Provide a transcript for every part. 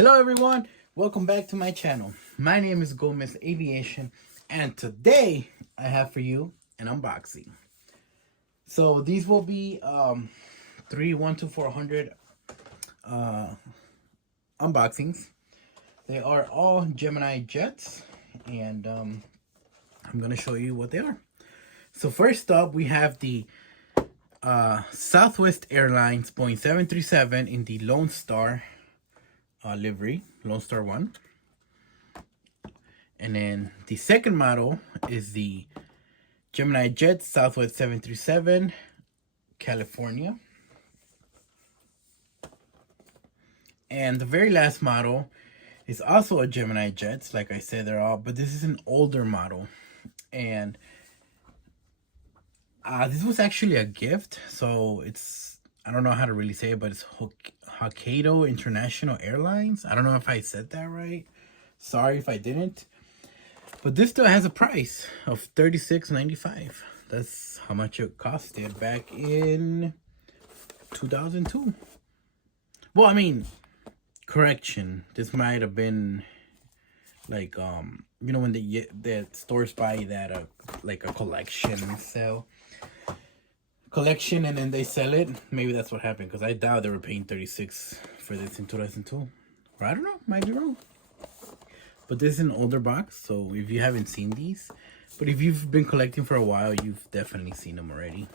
Hello everyone, welcome back to my channel. My name is Gomez Aviation and today I have for you an unboxing. So these will be 400 unboxings. They are all Gemini jets and I'm going to show you what they are. So first up we have the Southwest Airlines Boeing 737 in the Lone Star livery, Lone Star 1. And then the second model is the Gemini Jet Southwest 737 California. And the very last model is also a Gemini Jet. Like I said, they're all, but this is an older model. And this was actually a gift. So it's, I don't know how to really say it, but it's Hokkaido International Airlines. I don't know if I said that right. Sorry if I didn't. But this still has a price of $36.95. That's how much it costed back in 2002. Well, I mean, correction. This might have been like, you know, when the stores buy that, like a collection sale. Collection and then they sell it. Maybe that's what happened, because I doubt they were paying $36 for this in 2002. Or I don't know, might be wrong. But this is an older box, so if you haven't seen these, but if you've been collecting for a while, you've definitely seen them already.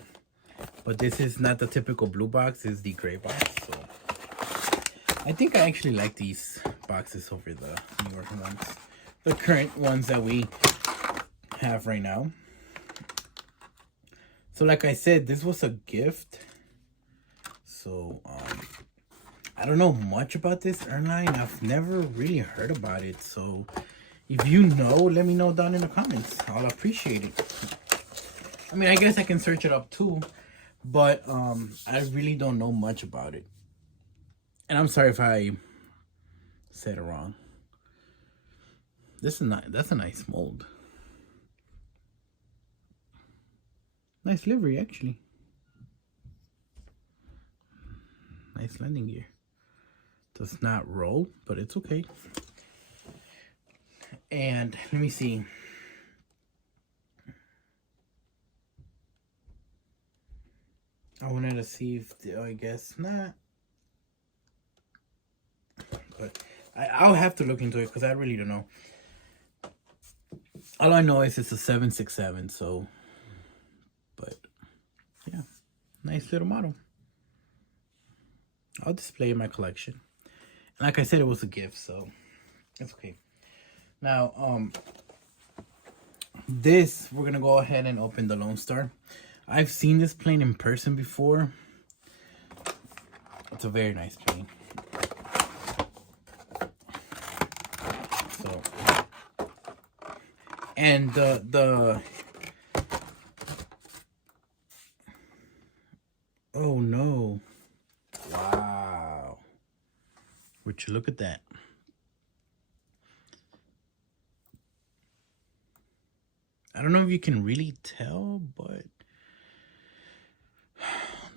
But this is not the typical blue box, it's the gray box. So I think I actually like these boxes over the newer ones, the current ones that we have right now. So like I said, this was a gift. So I don't know much about this airline. I've never really heard about it. So if you know, let me know down in the comments. I'll appreciate it. I mean, I guess I can search it up too, but I really don't know much about it. And I'm sorry if I said it wrong. This is not, that's a nice mold. Nice livery, actually. Nice landing gear. Does not roll, but it's okay. And let me see. I wanted to see if, I guess not. But I'll have to look into it because I really don't know. All I know is it's a 767, so. But yeah, nice little model. I'll display in my collection. And like I said, it was a gift, so it's okay. Now, this, we're gonna go ahead and open the Lone Star. I've seen this plane in person before. It's a very nice plane. So, and the oh no. Wow. Would you look at that? I don't know if you can really tell, but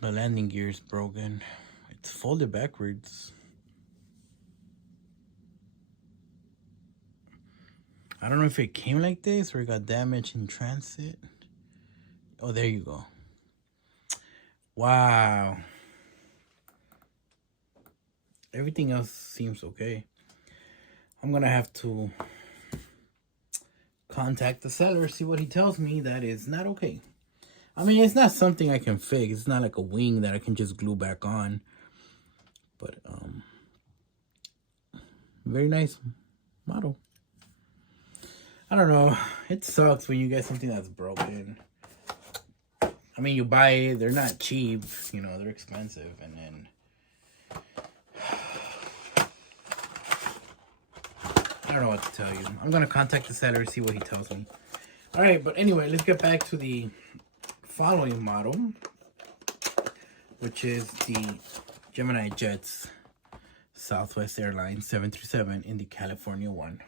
the landing gear is broken. It's folded backwards. I don't know if it came like this or it got damaged in transit. Oh, there you go. Wow. Everything else seems okay. I'm gonna have to contact the seller, see what he tells me that is not okay. I mean, it's not something I can fix. It's not like a wing that I can just glue back on. But very nice model. I don't know. It sucks when you get something that's broken. I mean, you buy it, they're not cheap, you know, they're expensive, and then I don't know what to tell you. I'm gonna contact the seller, see what he tells me. All right, but anyway, let's get back to the following model, which is the Gemini Jets Southwest Airlines 737 in the California one.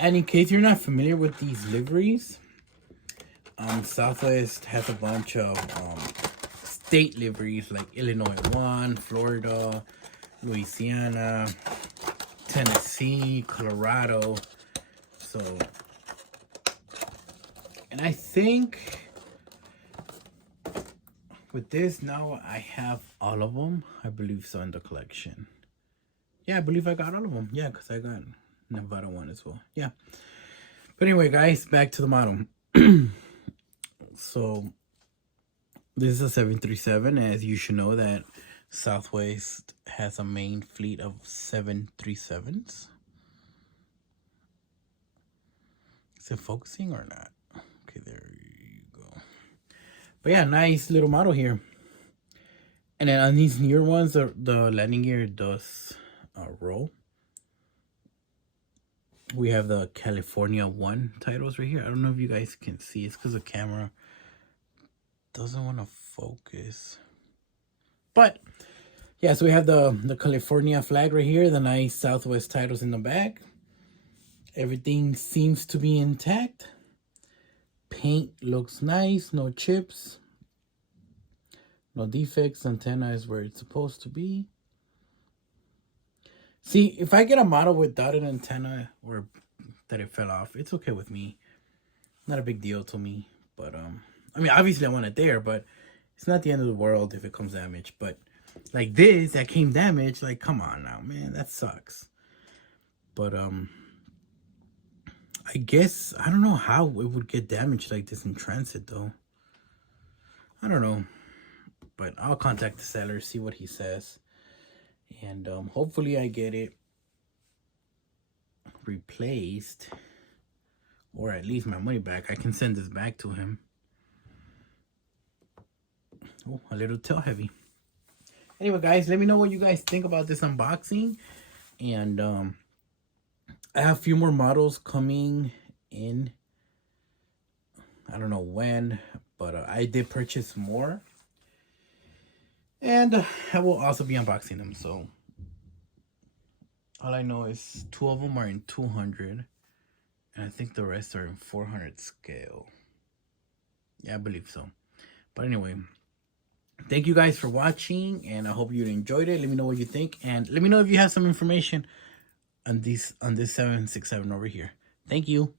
And in case you're not familiar with these liveries, Southwest has a bunch of state liveries like Illinois 1, Florida, Louisiana, Tennessee, Colorado. So, and I think with this now I have all of them. I believe so in the collection. Yeah, I believe I got all of them. Yeah, because I got Nevada 1 as well. Yeah. But anyway, guys, back to the model. So, this is a 737, as you should know that Southwest has a main fleet of 737s. Is it focusing or not? Okay, there you go. But yeah, nice little model here. And then on these newer ones, the landing gear does roll. We have the California 1 titles right here. I don't know if you guys can see. It's because the camera doesn't want to focus. But yeah, so we have the California flag right here. The nice Southwest titles in the back. Everything seems to be intact. Paint looks nice. No chips. No defects. Antenna is where it's supposed to be. See, if I get a model without an antenna or that it fell off, it's okay with me. Not a big deal to me. But, I mean, obviously I want it there, but it's not the end of the world if it comes damaged. But like this, that came damaged, like, come on now, man. That sucks. But, I guess, I don't know how it would get damaged like this in transit, though. I don't know. But I'll contact the seller, see what he says. And hopefully I get it replaced. Or at least my money back. I can send this back to him. Oh, a little tail heavy. Anyway, guys, let me know what you guys think about this unboxing. And I have a few more models coming in. I don't know when, but I did purchase more. And I will also be unboxing them. So all I know is 2 of them are in 200. And I think the rest are in 400 scale. Yeah, I believe so. But anyway, thank you guys for watching. And I hope you enjoyed it. Let me know what you think. And let me know if you have some information on this 767 over here. Thank you.